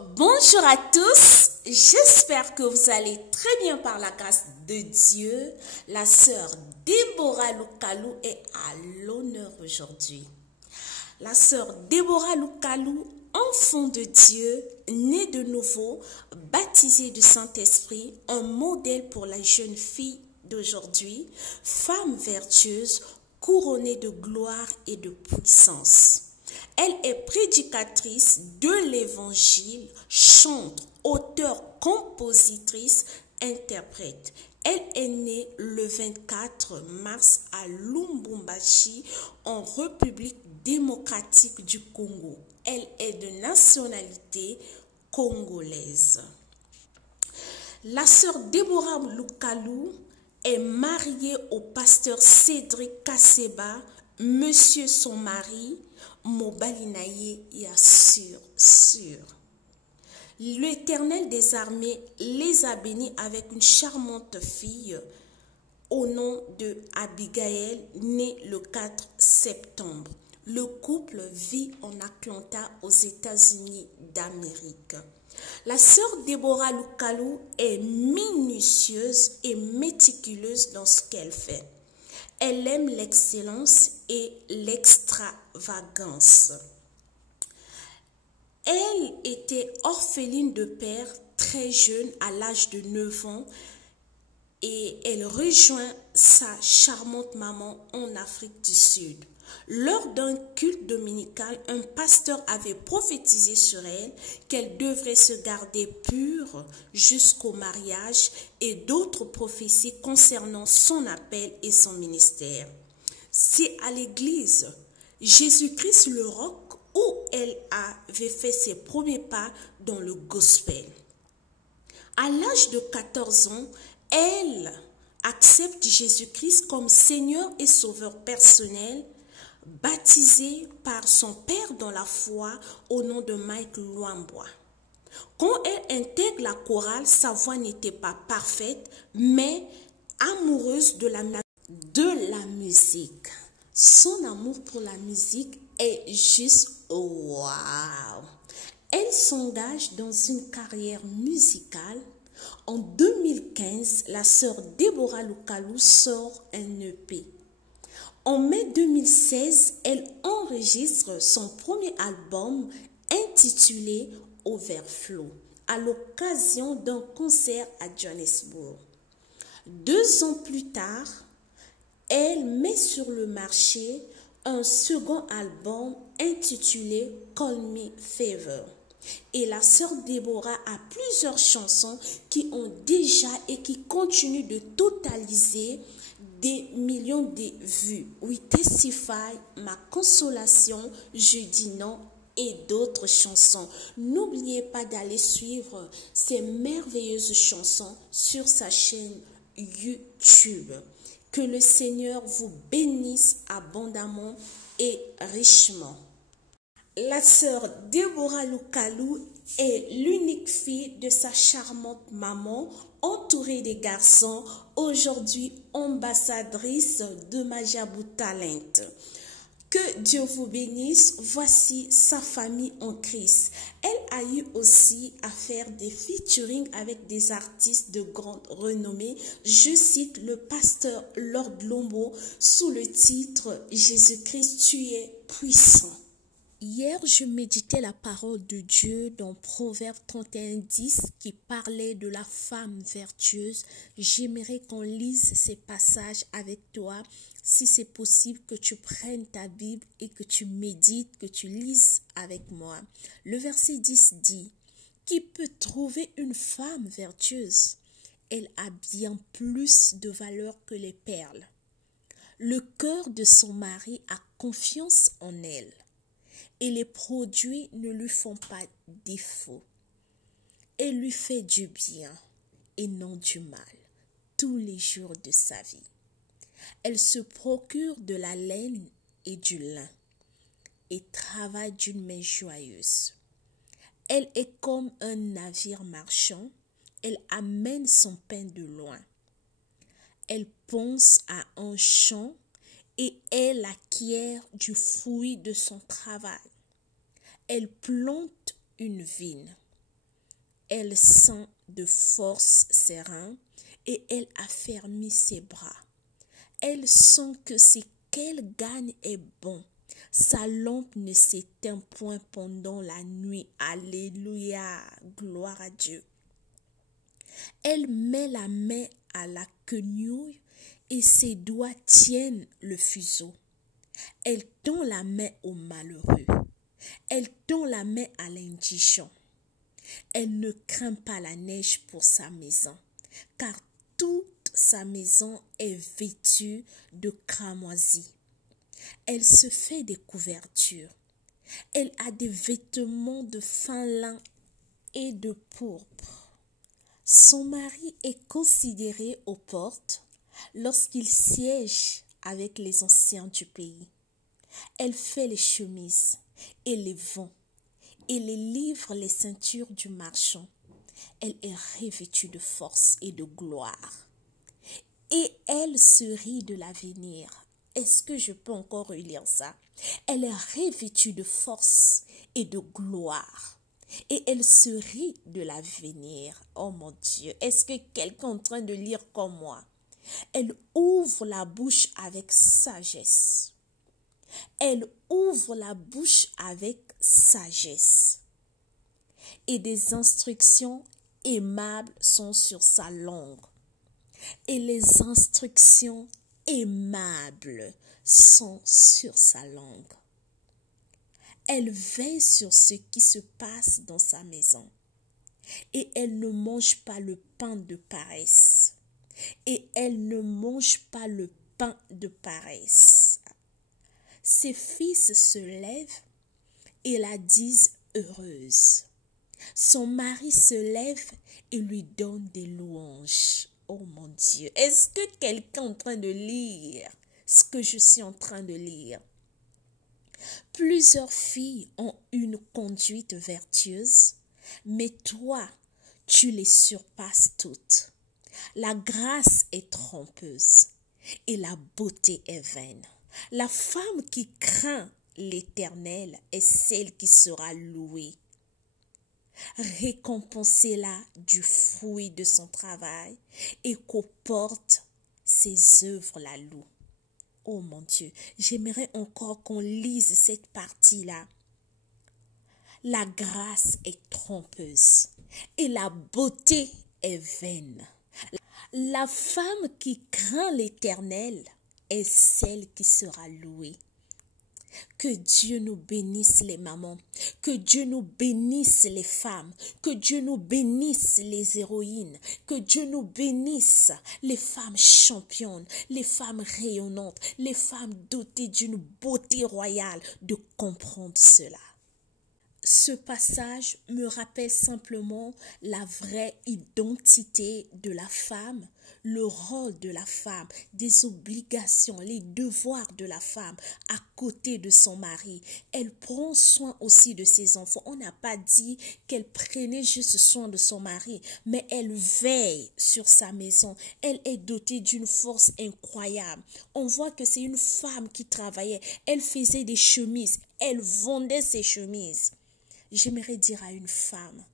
Bonjour à tous, j'espère que vous allez très bien par la grâce de Dieu. La sœur Déborah Loukalou est à l'honneur aujourd'hui. La sœur Déborah Loukalou, enfant de Dieu, née de nouveau, baptisée du Saint-Esprit, un modèle pour la jeune fille d'aujourd'hui, femme vertueuse, couronnée de gloire et de puissance. Elle est prédicatrice de l'évangile, chante, auteure, compositrice, interprète. Elle est née le 24 mars à Lubumbashi, en République démocratique du Congo. Elle est de nationalité congolaise. La sœur Déborah Loukalou est mariée au pasteur Cédric Kasseba, monsieur son mari, Mobalinaye Yassur. L'Éternel des armées les a bénis avec une charmante fille au nom de Abigail, née le 4 septembre. Le couple vit en Atlanta, aux États-Unis d'Amérique. La sœur Déborah Loukalou est minutieuse et méticuleuse dans ce qu'elle fait. Elle aime l'excellence et l'extravagance. Elle était orpheline de père très jeune, à l'âge de 9 ans, et elle rejoint sa charmante maman en Afrique du Sud. Lors d'un culte dominical, un pasteur avait prophétisé sur elle qu'elle devrait se garder pure jusqu'au mariage et d'autres prophéties concernant son appel et son ministère. C'est à l'église Jésus-Christ le Roc où elle avait fait ses premiers pas dans le gospel. À l'âge de 14 ans, elle accepte Jésus-Christ comme Seigneur et Sauveur personnel, baptisée par son père dans la foi au nom de Mike Luambois. Quand elle intègre la chorale, sa voix n'était pas parfaite, mais amoureuse de la musique. Son amour pour la musique est juste waouh! Elle s'engage dans une carrière musicale. En 2015, la sœur Déborah Loukalou sort un EP. En mai 2016, elle enregistre son premier album intitulé Overflow à l'occasion d'un concert à Johannesburg. 2 ans plus tard, elle met sur le marché un second album intitulé Call Me Favor. Et la sœur Déborah a plusieurs chansons qui ont déjà et qui continuent de totaliser des millions de vues. We Testify, Ma Consolation, Je dis non et d'autres chansons. N'oubliez pas d'aller suivre ces merveilleuses chansons sur sa chaîne YouTube. Que le Seigneur vous bénisse abondamment et richement. La sœur Déborah Loukalou est l'unique fille de sa charmante maman, entourée des garçons, aujourd'hui ambassadrice de Majabou Talent. Que Dieu vous bénisse, voici sa famille en Christ. Elle a eu aussi à faire des featuring avec des artistes de grande renommée. Je cite le pasteur Lord Lombo sous le titre « Jésus-Christ, tu es puissant ». Hier, je méditais la parole de Dieu dans Proverbe 31:10 qui parlait de la femme vertueuse. J'aimerais qu'on lise ces passages avec toi. Si c'est possible, que tu prennes ta Bible et que tu médites, que tu lises avec moi. Le verset 10 dit « Qui peut trouver une femme vertueuse? Elle a bien plus de valeur que les perles. Le cœur de son mari a confiance en elle. Et les produits ne lui font pas défaut. Elle lui fait du bien et non du mal tous les jours de sa vie. Elle se procure de la laine et du lin et travaille d'une main joyeuse. Elle est comme un navire marchand, elle amène son pain de loin. Elle ponce à un champ et elle acquiert du fruit de son travail. Elle plante une vigne Elle sent de force ses reins et elle affermit ses bras. Elle sent que ce qu'elle gagne est bon. Sa lampe ne s'éteint point pendant la nuit. Alléluia, gloire à Dieu. Elle met la main à la quenouille et ses doigts tiennent le fuseau. Elle tend la main au malheureux. Elle tend la main à l'indigent. Elle ne craint pas la neige pour sa maison, car toute sa maison est vêtue de cramoisie. Elle se fait des couvertures. Elle a des vêtements de fin lin et de pourpre. Son mari est considéré aux portes lorsqu'il siège avec les anciens du pays. Elle fait les chemises et les vend et les livre les ceintures du marchand. Elle est revêtue de force et de gloire. Et elle se rit de l'avenir. Est-ce que je peux encore relire ça? Elle est revêtue de force et de gloire. Et elle se rit de l'avenir. Oh mon Dieu, est-ce que quelqu'un est en train de lire comme moi? Elle ouvre la bouche avec sagesse. Elle ouvre la bouche avec sagesse. Et des instructions aimables sont sur sa langue. Et les instructions aimables sont sur sa langue. Elle veille sur ce qui se passe dans sa maison. Et elle ne mange pas le pain de paresse. Et elle ne mange pas le pain de paresse. Ses fils se lèvent et la disent heureuse. Son mari se lève et lui donne des louanges. Oh mon Dieu, est-ce que quelqu'un est en train de lire ce que je suis en train de lire? Plusieurs filles ont une conduite vertueuse, mais toi, tu les surpasses toutes. La grâce est trompeuse et la beauté est vaine. La femme qui craint l'Éternel est celle qui sera louée. Récompensez-la du fruit de son travail et qu'aux portes ses œuvres la louent. Oh mon Dieu, j'aimerais encore qu'on lise cette partie-là. La grâce est trompeuse et la beauté est vaine. La femme qui craint l'Éternel est celle qui sera louée. Que Dieu nous bénisse les mamans, que Dieu nous bénisse les femmes, que Dieu nous bénisse les héroïnes, que Dieu nous bénisse les femmes championnes, les femmes rayonnantes, les femmes dotées d'une beauté royale, de comprendre cela. Ce passage me rappelle simplement la vraie identité de la femme, le rôle de la femme, des obligations, les devoirs de la femme à côté de son mari. Elle prend soin aussi de ses enfants. On n'a pas dit qu'elle prenait juste soin de son mari, mais elle veille sur sa maison. Elle est dotée d'une force incroyable. On voit que c'est une femme qui travaillait. Elle faisait des chemises. Elle vendait ses chemises. J'aimerais dire à une femme,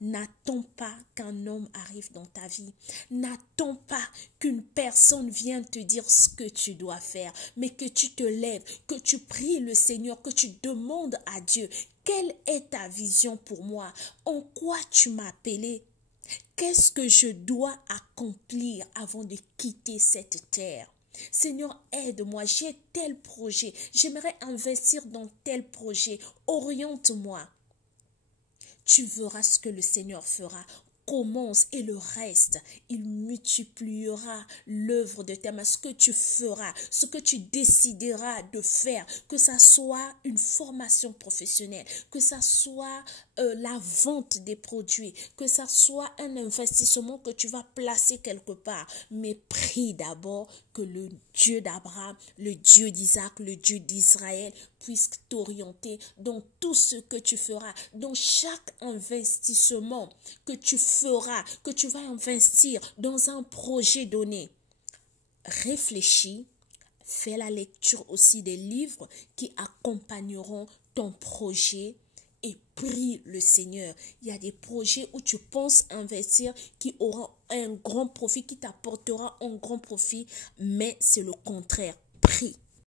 n'attends pas qu'un homme arrive dans ta vie. N'attends pas qu'une personne vienne te dire ce que tu dois faire, mais que tu te lèves, que tu pries le Seigneur, que tu demandes à Dieu, quelle est ta vision pour moi? En quoi tu m'as appelé? Qu'est-ce que je dois accomplir avant de quitter cette terre? Seigneur, aide-moi, j'ai tel projet, j'aimerais investir dans tel projet, oriente-moi. Tu verras ce que le Seigneur fera. Commence et le reste, il multipliera l'œuvre de tes mains. Ce que tu feras, ce que tu décideras de faire, que ça soit une formation professionnelle, que ça soit la vente des produits, que ça soit un investissement que tu vas placer quelque part. Mais prie d'abord que le Dieu d'Abraham, le Dieu d'Isaac, le Dieu d'Israël puisse t'orienter dans tout ce que tu feras, dans chaque investissement que tu feras, que tu vas investir dans un projet donné. Réfléchis, fais la lecture aussi des livres qui accompagneront ton projet et prie le Seigneur. Il y a des projets où tu penses investir qui auront un grand profit, qui t'apportera un grand profit, mais c'est le contraire. Prie.